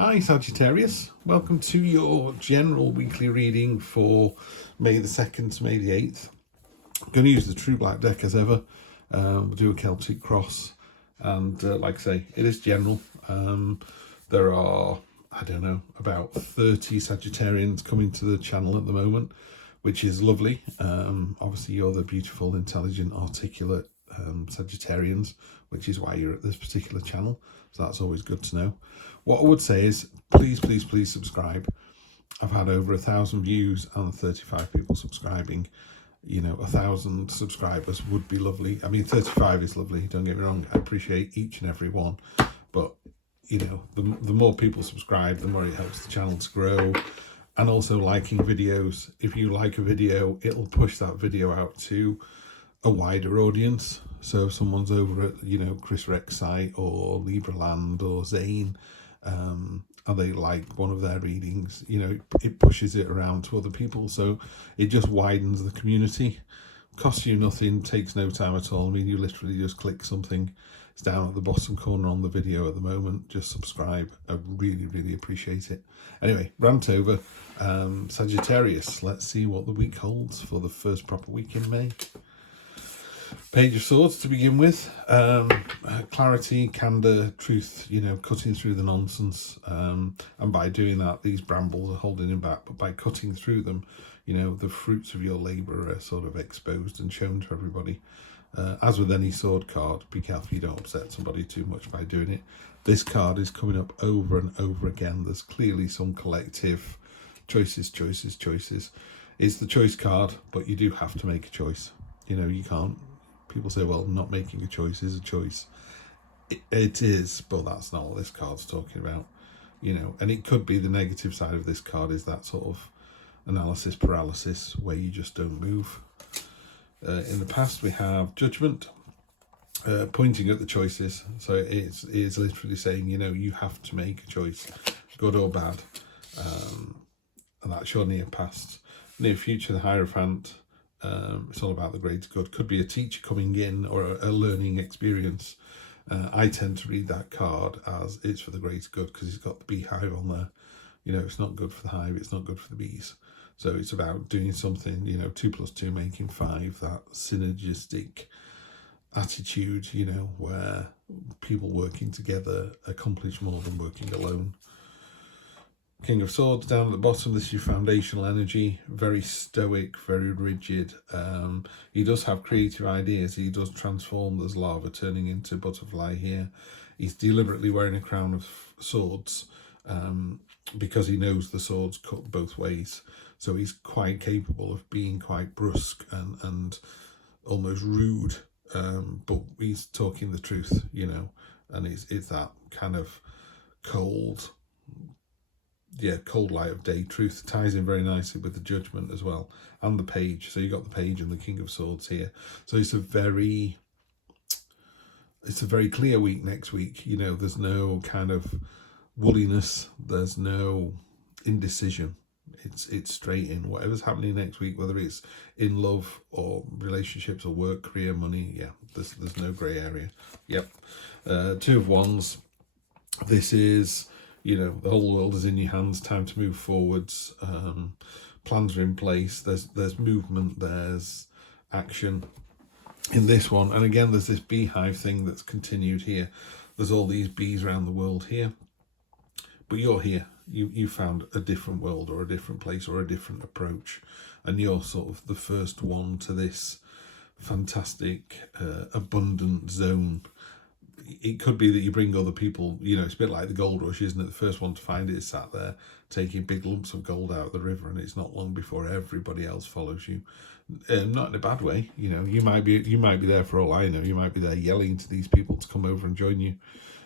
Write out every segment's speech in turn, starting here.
Hi Sagittarius, welcome to your general weekly reading for May the 2nd to May the 8th. I'm going to use the True Black deck as ever. We'll do a Celtic cross, and like I say, it is general. There are, I don't know, about 30 Sagittarians coming to the channel at the moment, which is lovely. Obviously you're the beautiful, intelligent, articulate Sagittarians, which is why you're at this particular channel, so that's always good to know. What I would say is please subscribe. I've had over 1,000 views and 35 people subscribing. You know, 1,000 subscribers would be lovely. I mean, 35 is lovely, don't get me wrong, I appreciate each and every one, but you know, the more people subscribe, the more it helps the channel to grow. And also liking videos. If you like a video, it'll push that video out to a wider audience. So if someone's over at, you know, Chris Rex site or Libraland or Zane, and they like one of their readings, you know, it pushes it around to other people, so it just widens the community. Costs you nothing, takes no time at all. I mean, you literally just click something, it's down at the bottom corner on the video at the moment, just subscribe. I really appreciate it. Anyway, rant over. Sagittarius, let's see what the week holds for the first proper week in May. Page of Swords to begin with. Clarity, candour, truth, you know, cutting through the nonsense. And by doing that, these brambles are holding him back. But by cutting through them, you know, the fruits of your labour are sort of exposed and shown to everybody. As with any sword card, be careful you don't upset somebody too much by doing it. This card is coming up over and over again. There's clearly some collective choices. It's the choice card, but you do have to make a choice. You know, you can't. People say, well, not making a choice is a choice. It is, but that's not what this card's talking about. You know, and it could be the negative side of this card is that sort of analysis paralysis where you just don't move. In the past, we have Judgment, pointing at the choices. So it's literally saying, you know, you have to make a choice, good or bad. And that's your near past. Near future, the Hierophant. It's all about the greater good. Could be a teacher coming in or a learning experience. I tend to read that card as it's for the greater good because it's got the beehive on there. You know, it's not good for the hive, it's not good for the bees. So it's about doing something, you know, 2 + 2 making 5, that synergistic attitude, you know, where people working together accomplish more than working alone. King of Swords down at the bottom, this is your foundational energy, very stoic, very rigid. He does have creative ideas, he does transform. There's lava turning into butterfly here. He's deliberately wearing a crown of swords because he knows the swords cut both ways. So he's quite capable of being quite brusque and almost rude, but he's talking the truth, you know, and it's that kind of cold light of day truth. Ties in very nicely with the Judgment as well, and the Page. So you got the Page and the King of Swords here. So it's a very clear week next week. You know, there's no kind of woolliness, there's no indecision. It's straight in. Whatever's happening next week, whether it's in love or relationships or work, career, money, yeah, there's no grey area. Yep. 2 of Wands. This is, you know, the whole world is in your hands, time to move forwards. Plans are in place, there's movement, there's action in this one. And again, there's this beehive thing that's continued here. There's all these bees around the world here, but you're here. You found a different world or a different place or a different approach, and you're sort of the first one to this fantastic abundant zone. It could be that you bring other people, you know, it's a bit like the gold rush, isn't it? The first one to find it is sat there taking big lumps of gold out of the river, and it's not long before everybody else follows you. Not in a bad way, you know. You might be there for all I know. You might be there yelling to these people to come over and join you,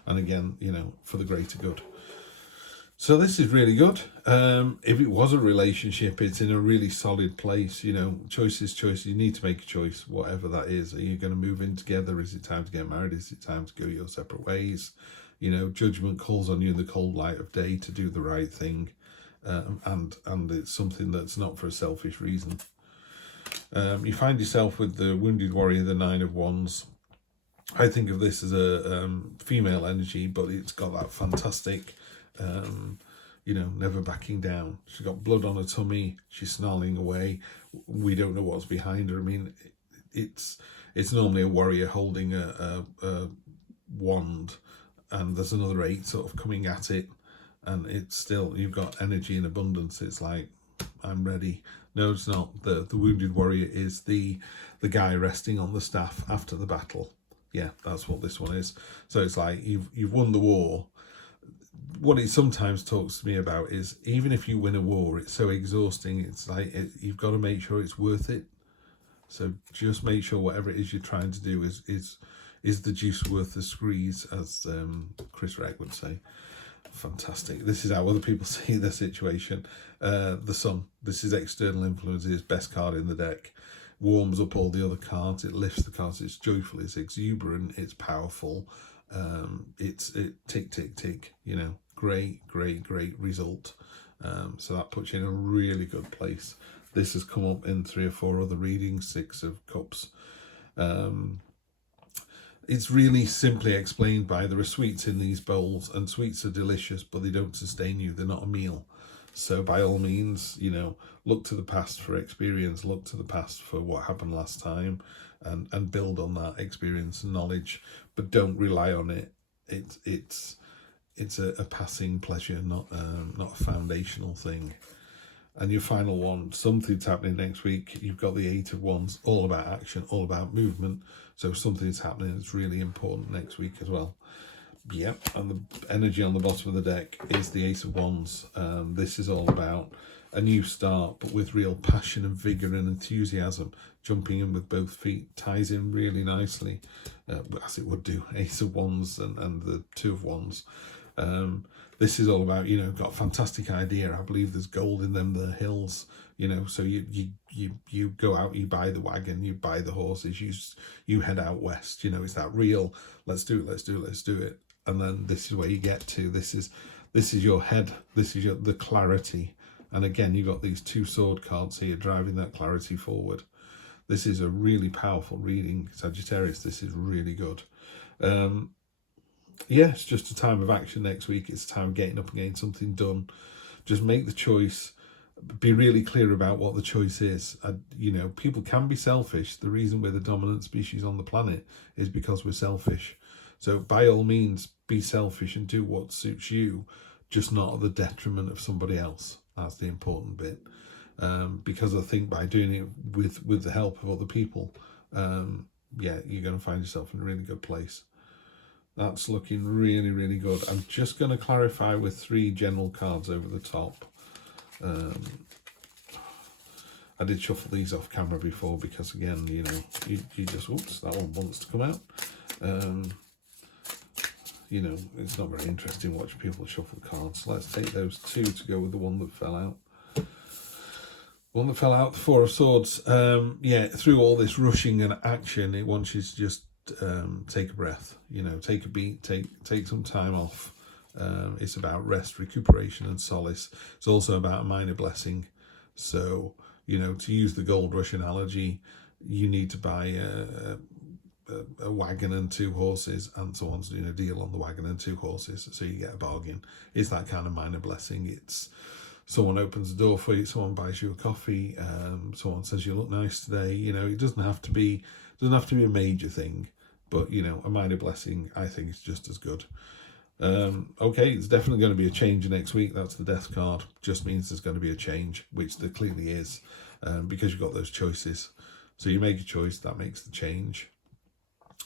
and again, you know, for the greater good. So this is really good. If it was a relationship, it's in a really solid place. You know, choices. You need to make a choice, whatever that is. Are you going to move in together? Is it time to get married? Is it time to go your separate ways? You know, Judgment calls on you in the cold light of day to do the right thing. And it's something that's not for a selfish reason. You find yourself with the Wounded Warrior, the 9 of Wands. I think of this as a female energy, but it's got that fantastic You know, never backing down. She's got blood on her tummy. She's snarling away. We don't know what's behind her. I mean, it's normally a warrior holding a wand, and there's another 8 sort of coming at it, and it's still, you've got energy in abundance. It's like, I'm ready. No, it's not. The wounded warrior is the guy resting on the staff after the battle. Yeah, that's what this one is. So it's like you've won the war. What it sometimes talks to me about is, even if you win a war, it's so exhausting. It's like you've got to make sure it's worth it. So just make sure whatever it is you're trying to do is the juice worth the squeeze, as Chris Reck would say. Fantastic. This is how other people see the situation. The Sun. This is external influences. Best card in the deck. Warms up all the other cards. It lifts the cards. It's joyful. It's exuberant. It's powerful. It's tick tick tick. You know, great result. So that puts you in a really good place. This has come up in 3 or 4 other readings. 6 of Cups. It's really simply explained by, there are sweets in these bowls, and sweets are delicious, but they don't sustain you. They're not a meal. So by all means, you know, look to the past for experience, look to the past for what happened last time, and build on that experience and knowledge, but don't rely on it. It's a passing pleasure, not a foundational thing. And your final one, something's happening next week. You've got the 8 of Wands, all about action, all about movement. So something's happening that's really important next week as well. Yep, and the energy on the bottom of the deck is the Ace of Wands. This is all about a new start, but with real passion and vigour and enthusiasm. Jumping in with both feet ties in really nicely, as it would do. Ace of Wands and the 2 of Wands. This is all about, you know, got a fantastic idea. I believe there's gold in them, the hills, you know, so you go out, you buy the wagon, you buy the horses, you head out west, you know, it's that real, let's do it. And then this is where you get to, this is your head, this is the clarity. And again, you've got these 2 sword cards here driving that clarity forward. This is a really powerful reading, Sagittarius. This is really good. Yeah, it's just a time of action next week. It's a time of getting up and getting something done. Just make the choice. Be really clear about what the choice is. You know, people can be selfish. The reason we're the dominant species on the planet is because we're selfish. So by all means, be selfish and do what suits you, just not at the detriment of somebody else. That's the important bit. Because I think by doing it with the help of other people, yeah, you're going to find yourself in a really good place. That's looking really good. I'm just going to clarify with 3 general cards over the top. I did shuffle these off camera before because, again, you know, you just, oops, that one wants to come out. You know, it's not very interesting watching people shuffle cards. Let's take those 2 to go with the one that fell out. One that fell out, the 4 of Swords. Yeah, through all this rushing and action, it wants you to just take a breath, you know, take a beat, take some time off. It's about rest, recuperation and solace. It's also about a minor blessing. So, you know, to use the gold rush analogy, you need to buy a wagon and 2 horses, and someone's doing a deal on the wagon and 2 horses, so you get a bargain. It's that kind of minor blessing. It's someone opens the door for you, someone buys you a coffee, someone says you look nice today. You know, it doesn't have to be a major thing, but, you know, a minor blessing, I think, is just as good. Okay, it's definitely going to be a change next week. That's the Death card. Just means there's going to be a change, which there clearly is, because you've got those choices. So you make a choice, that makes the change.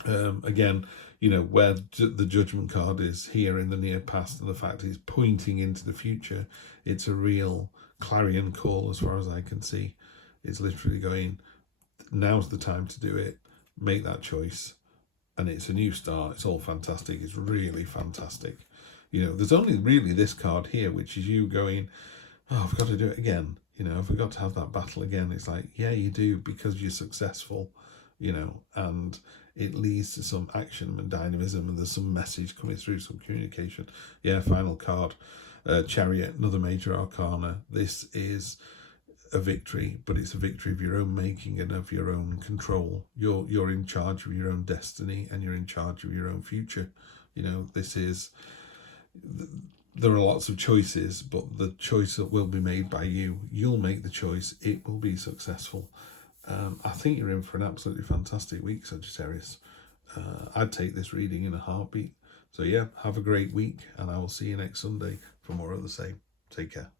Again, you know, where the Judgment card is here in the near past, and the fact it's pointing into the future, it's a real clarion call as far as I can see. It's literally going, now's the time to do it, make that choice, and it's a new start. It's all fantastic. It's really fantastic. You know, there's only really this card here, which is you going, oh, I've got to do it again. You know, I've got to have that battle again. It's like, yeah, you do, because you're successful, you know, and it leads to some action and dynamism, and there's some message coming through, some communication. Yeah, final card, Chariot, another major arcana. This is a victory, but it's a victory of your own making and of your own control. You're in charge of your own destiny, and you're in charge of your own future. You know, this is there are lots of choices, but the choice that will be made by you. You'll make the choice. It will be successful. I think you're in for an absolutely fantastic week, Sagittarius. I'd take this reading in a heartbeat. So yeah, have a great week, and I will see you next Sunday for more of the same. Take care.